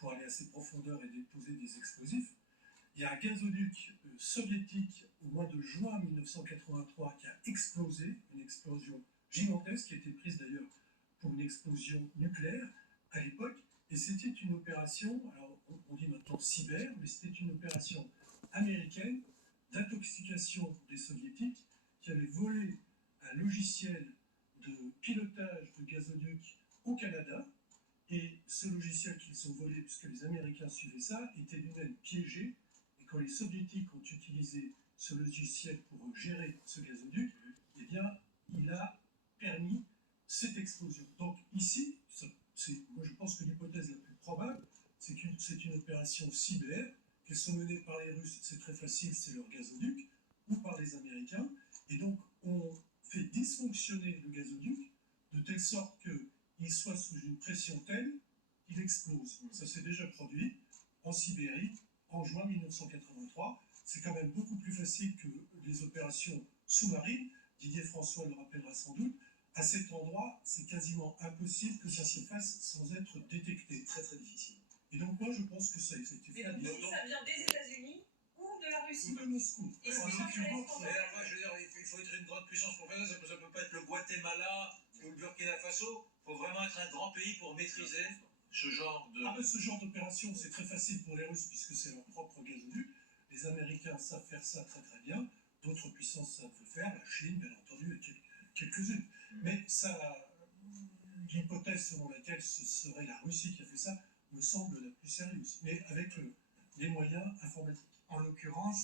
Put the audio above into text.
pour aller à ces profondeurs et déposer des explosifs. Il y a un gazoduc soviétique au mois de juin 1983 qui a explosé, une explosion gigantesque qui a été prise d'ailleurs pour une explosion nucléaire à l'époque. Et c'était une opération, alors on dit maintenant cyber, mais c'était une opération américaine d'intoxication des soviétiques qui avaient volé un logiciel de pilotage de gazoduc au Canada. Et ce logiciel qu'ils ont volé, puisque les Américains suivaient ça, était lui-même piégé. Et quand les Soviétiques ont utilisé ce logiciel pour gérer ce gazoduc, eh bien, il a permis cette explosion. Donc ici, moi je pense que l'hypothèse la plus probable, c'est que c'est une opération cyber, qu'elle soit menée par les Russes, c'est très facile, c'est leur gazoduc, ou par les Américains. Et donc on fait dysfonctionner le gazoduc de telle sorte qu'il soit sous une pression telle qu'il explose. Ça s'est déjà produit en Sibérie en juin 1983. C'est quand même beaucoup plus facile que les opérations sous-marines. Didier François le rappellera sans doute. À cet endroit, c'est quasiment impossible que ça se fasse sans être détecté. Très très difficile. Et donc moi je pense que ça a été fait. Mais donc ici ça vient des États-Unis ou de la Russie? Ou de Moscou. Et Mais après, je veux dire, il faut être une grande puissance pour faire ça. Ça peut pas être le Guatemala ou le Burkina Faso. Il faut vraiment être un grand pays pour maîtriser ce genre de... Ah ben, ce genre d'opération, c'est très facile pour les Russes puisque c'est leur propre gazoduc. Les Américains savent faire ça très très bien. D'autres puissances savent le faire, la Chine bien entendu et quelques-unes. Mais ça, l'hypothèse selon laquelle ce serait la Russie qui a fait ça me semble la plus sérieuse, mais avec les moyens informatiques. En l'occurrence,